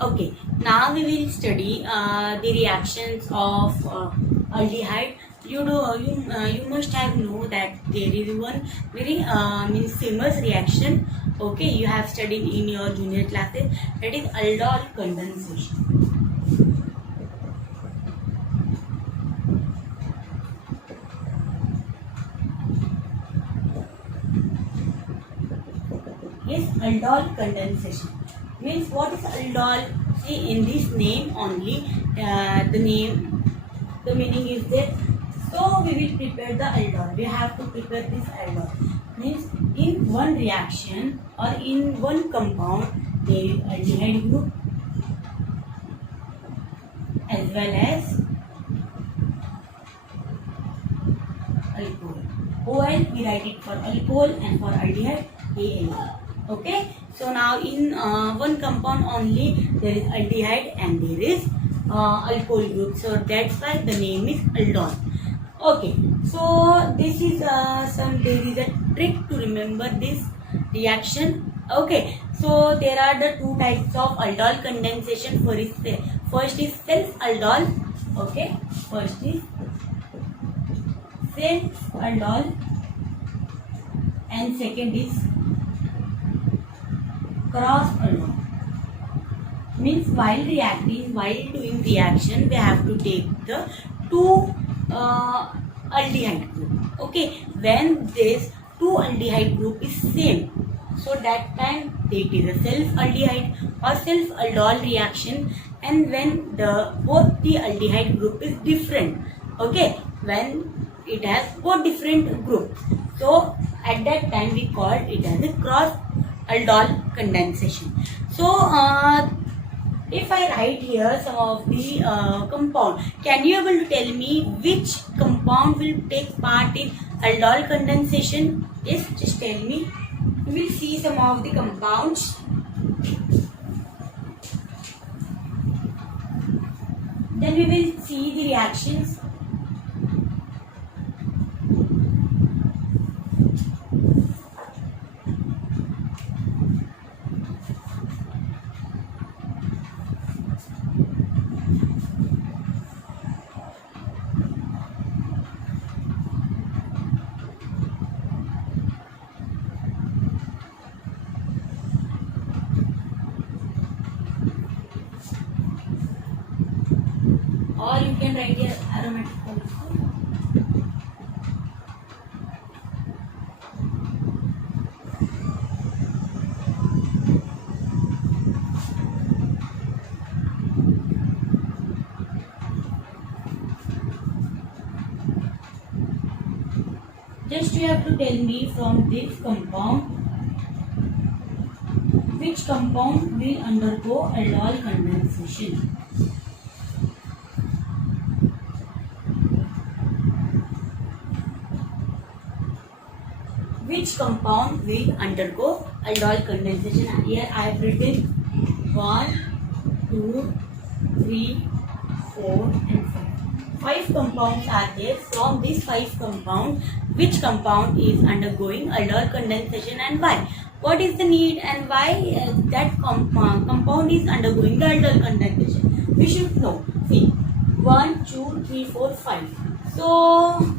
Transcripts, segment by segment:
Okay, now we will study the reactions of aldehyde. You must have know that there is one very means famous reaction. Okay, you have studied in your junior classes, that is aldol condensation. Yes, aldol condensation means what is aldol? See, in this name only, the meaning is that. So we will prepare the aldol. We have to prepare this aldol. Means in one reaction or in one compound there is aldehyde group as well as alcohol. OL we write it for alcohol and for aldehyde AL. Okay, so now in one compound only there is aldehyde and there is alcohol group, so that's why the name is aldol. Okay, so this is there is a trick to remember this reaction. Okay, so there are the two types of aldol condensation. First is self aldol. Okay, first is self aldol and second is cross aldol. Means while doing reaction, we have to take the two aldehyde group. Okay, when this two aldehyde group is same, so that time it is a self aldehyde or self aldol reaction. And when both the aldehyde group is different, okay, when it has both different groups, so at that time we call it as a cross aldol condensation. So if I write here some of the compound, can you able to tell me which compound will take part in aldol condensation? Yes, just tell me. We will see some of the compounds. Then we will see the reactions. Or you can write here aromatic also. Just you have to tell me from this compound which compound will undergo aldol condensation. Which compound will undergo aldol condensation? Here I have written 1, 2, 3, 4 and 5. 5 compounds are there. From these 5 compounds, which compound is undergoing aldol condensation and why? What is the need and why that compound is undergoing the aldol condensation? We should know. See, 1, 2, 3, 4, 5. So,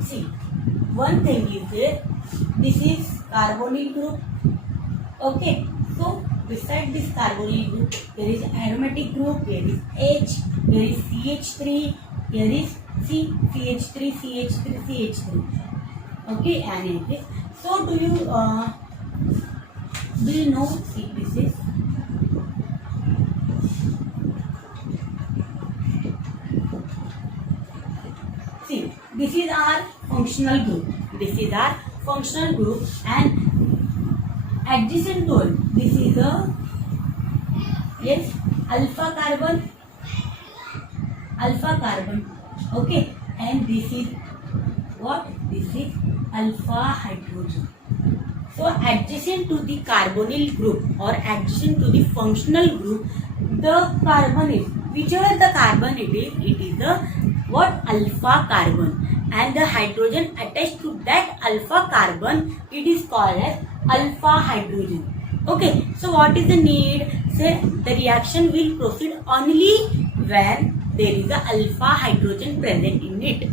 see, one thing is there, this is carbonyl group. Okay, so beside this carbonyl group there is aromatic group, there is H, there is CH3, here is C, CH3, CH3, CH3. Okay, and this. So do you know? See, this is see, this is our functional group. This is our functional group, and adjacent to it, this is a alpha carbon. Okay, and this is what? This is alpha hydrogen. So adjacent to the carbonyl group or adjacent to the functional group, the carbon is, whichever the carbon it is a what? Alpha carbon, and the hydrogen attached to that alpha carbon, it is called as alpha hydrogen. Okay, so what is the need? Say the reaction will proceed only when there is a alpha hydrogen present in it.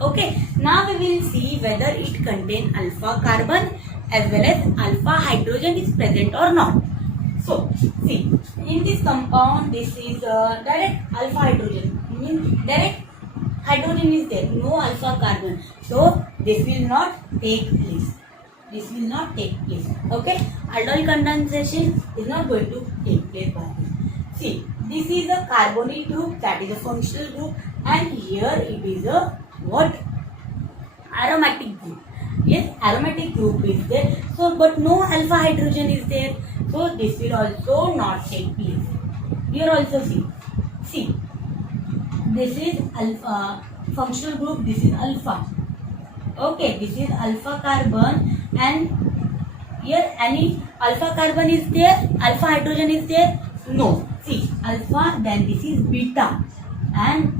Okay, now we will see whether it contains alpha carbon as well as alpha hydrogen is present or not. So, see, in this compound, this is direct alpha hydrogen, means direct hydrogen is there, no alpha carbon. So, this will not take place. This will not take place. Okay, aldol condensation is not going to take place by this. See, this is a carbonyl group, that is a functional group, and here it is a what? Aromatic group. Yes, aromatic group is there. So, but no alpha hydrogen is there. So, this will also not take place. Here also see, this is alpha functional group. This is alpha. Okay, this is alpha carbon, and here any alpha carbon is there, alpha hydrogen is there? No. See, alpha, then this is beta, and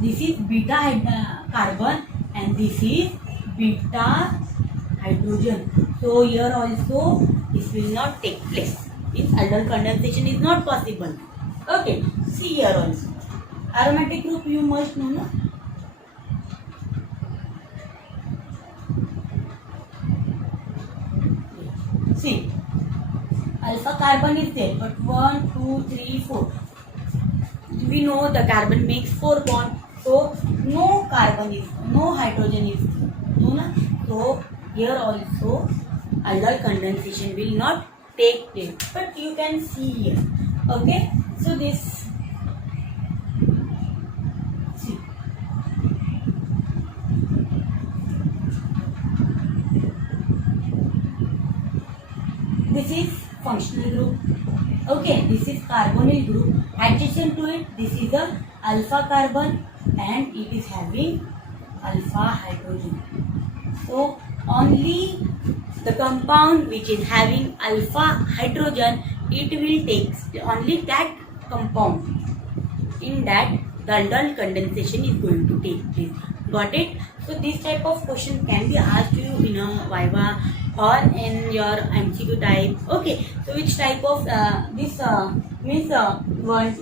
this is beta carbon, and this is beta hydrogen. So here also this will not take place. Its aldol condensation is not possible. Okay, see here also. Aromatic group you must know, no? See, alpha carbon is there, but 1, 2, 3, 4. We know the carbon makes 4 bonds, so no carbon is, no hydrogen is there. No, na? So here also aldol condensation will not take place. But you can see here. Okay, so this. This is functional group. Okay, this is carbonyl group. Adjacent to it, this is a alpha carbon, and it is having alpha hydrogen. So only the compound which is having alpha hydrogen, it will take only that compound. In that, the aldol condensation is going to take place. Got it? So this type of question can be asked to you in a Viva or in your MCQ type. Okay, so which type of this means one,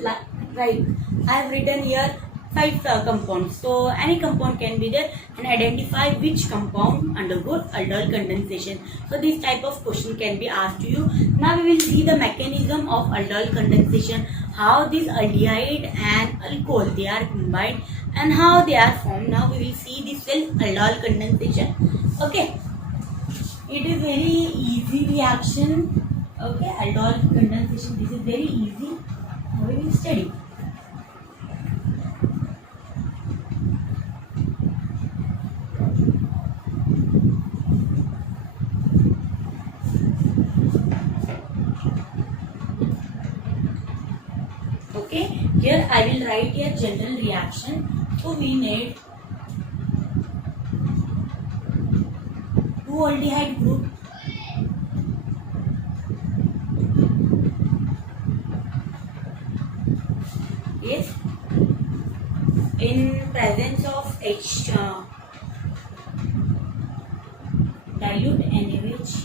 right? I have written here 5 compounds. So any compound can be there, and identify which compound undergoes aldol condensation. So this type of question can be asked to you. Now we will see the mechanism of aldol condensation, how this aldehyde and alcohol they are combined and how they are formed. Now we will see this aldol condensation. Okay, it is very easy reaction. Okay, aldol condensation, this is very easy. Now we will study. Okay, here I will write here general reaction. So we need 2 aldehyde group, yes, in presence of H dilute NaOH.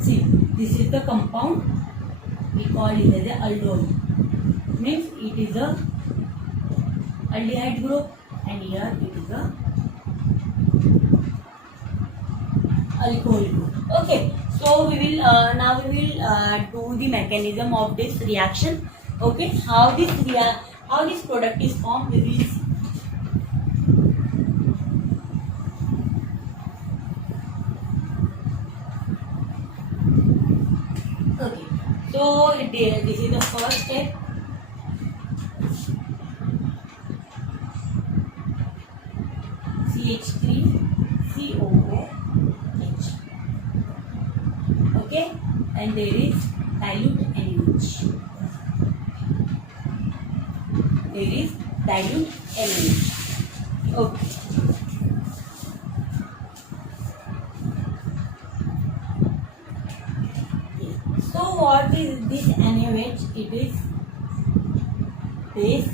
See, this is the compound, we call it as a aldol. Means it is a aldehyde group, and here it is a alcohol group. Okay, so we will now we will do the mechanism of this reaction. Okay, how this product is formed, we will see. Okay, so this is the first step. CH3COOH. Okay, and there is dilute NaOH. there is dilute element. Okay. So what is this NaOH? It is base.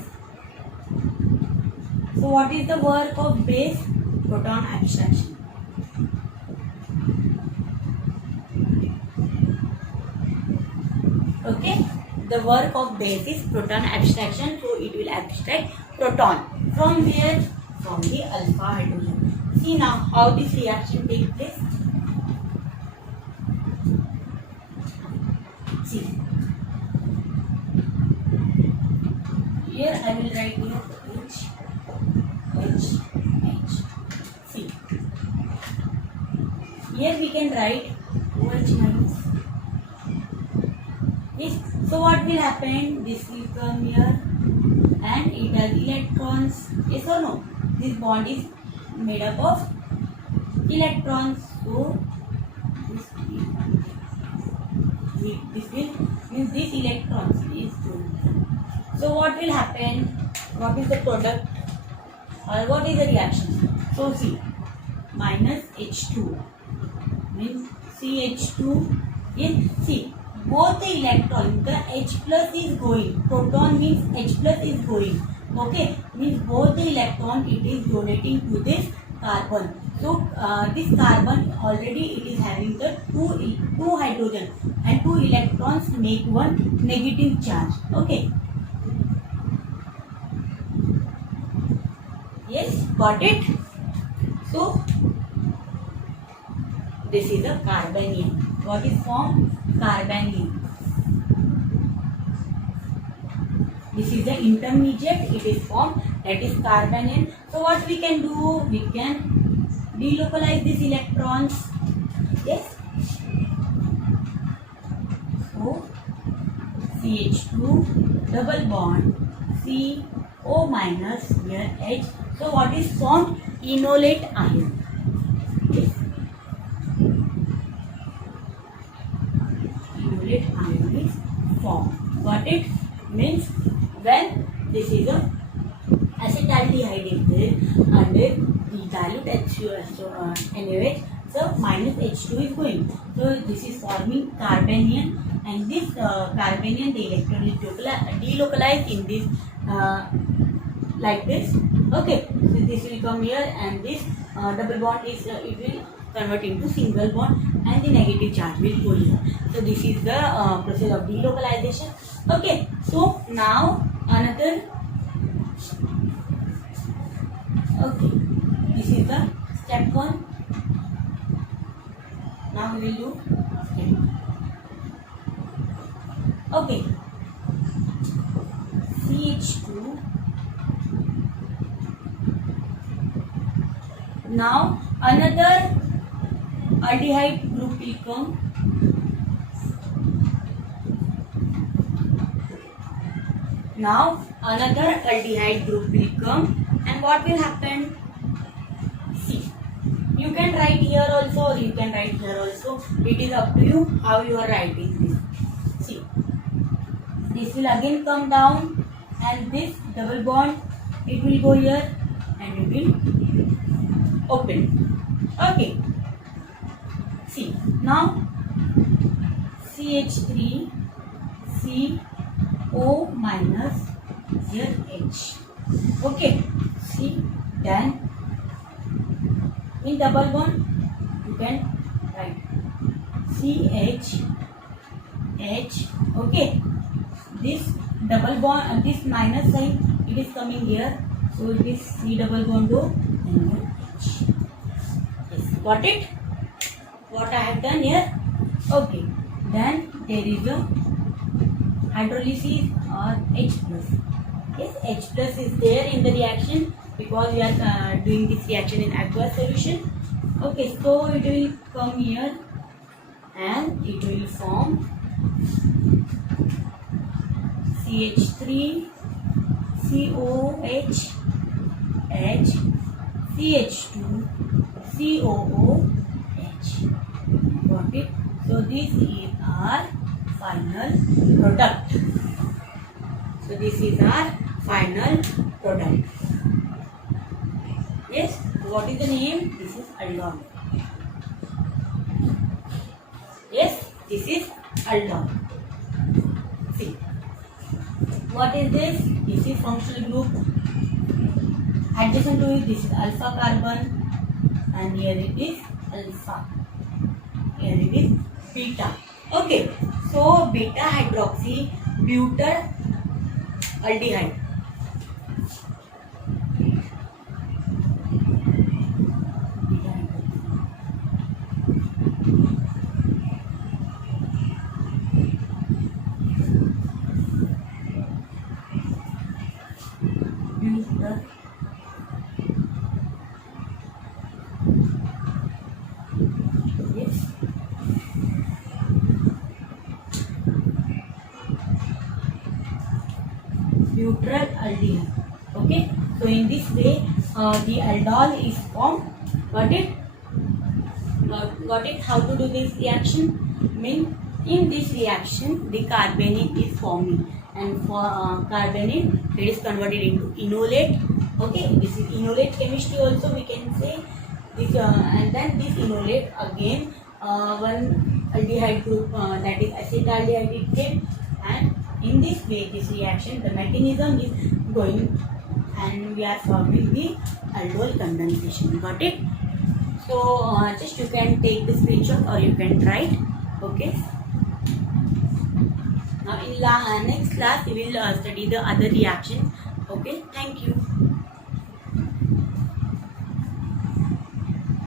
So what is the work of base? Proton abstraction. Okay, the work of base is proton abstraction, so it will abstract proton. From where? From the alpha hydrogen. See now how this reaction takes place. See, here I will write here H. See, here we can write OH minus. Yes. So what will happen? This will come here and it has electrons. Yes or no? This bond is made up of electrons. So this will means this electrons is going. So what will happen? What is the product? Or what is the reaction? So see, minus H2 means CH2. Yes. See, both the electron, the H plus is going. Proton means H plus is going. Okay, means both the electron it is donating to this carbon. So this carbon already it is having the two hydrogen and two electrons make one negative charge. Okay. Yes, got it. So this is a carbanion. What is formed? Carbanion. This is the intermediate. It is formed, that is carbanion. So what we can do? We can delocalize these electrons. Yes. So CH2 double bond CO minus here H. So what is formed? Enolate ion. Yes. Enolate ion is formed. Got it? Means when this is a acetaldehyde is there and the dilute NaOH, so minus H2 is going. So this is forming carbanion, and this carbanion the electron is delocalized in this like this. Okay, so this will come here and this double bond is it will convert into single bond and the negative charge will go here. So this is the process of delocalization. Okay, so now another. Okay, this is the step 1. Now we will do step 2. Okay, CH2. Now another aldehyde group will come. Now another aldehyde group will come, and what will happen? See, you can write here also or you can write here also. It is up to you how you are writing this. See, this will again come down and this double bond it will go here and it will open. Okay. See, now CH3 CO minus here H. Okay. See, then in double bond you can write CH H. Okay. This double bond and this minus sign it is coming here, so it is C double bond O and H. Yes, got it? What I have done here? Okay. Then there is a hydrolysis or H plus. Yes, H plus is there in the reaction because we are doing this reaction in aqueous solution. Okay, so it will come here and it will form CH3 COH H CH2 COOH. Got it? So this is our final product. So this is our final product. Yes, what is the name? This is aldol. Yes, this is aldol. See, what is this? This is functional group. Adjacent to it, this is alpha carbon, and here it is alpha. Here it is beta. Okay, so beta hydroxy butyl aldehyde. Butyl aldehyde. Okay, so in this way the aldol is formed. Got it? Got it? How to do this reaction? Mean in this reaction the carbonate is forming, and for carbonate it is converted into enolate. Okay, this is enolate chemistry also we can say this, and then this enolate again one aldehyde group that is acetaldehyde is get, and in this way this reaction the mechanism is going, and we are forming the aldol condensation. Got it? So just you can take the screenshot or you can write. Okay. Now in next class we will study the other reaction. Okay. Thank you.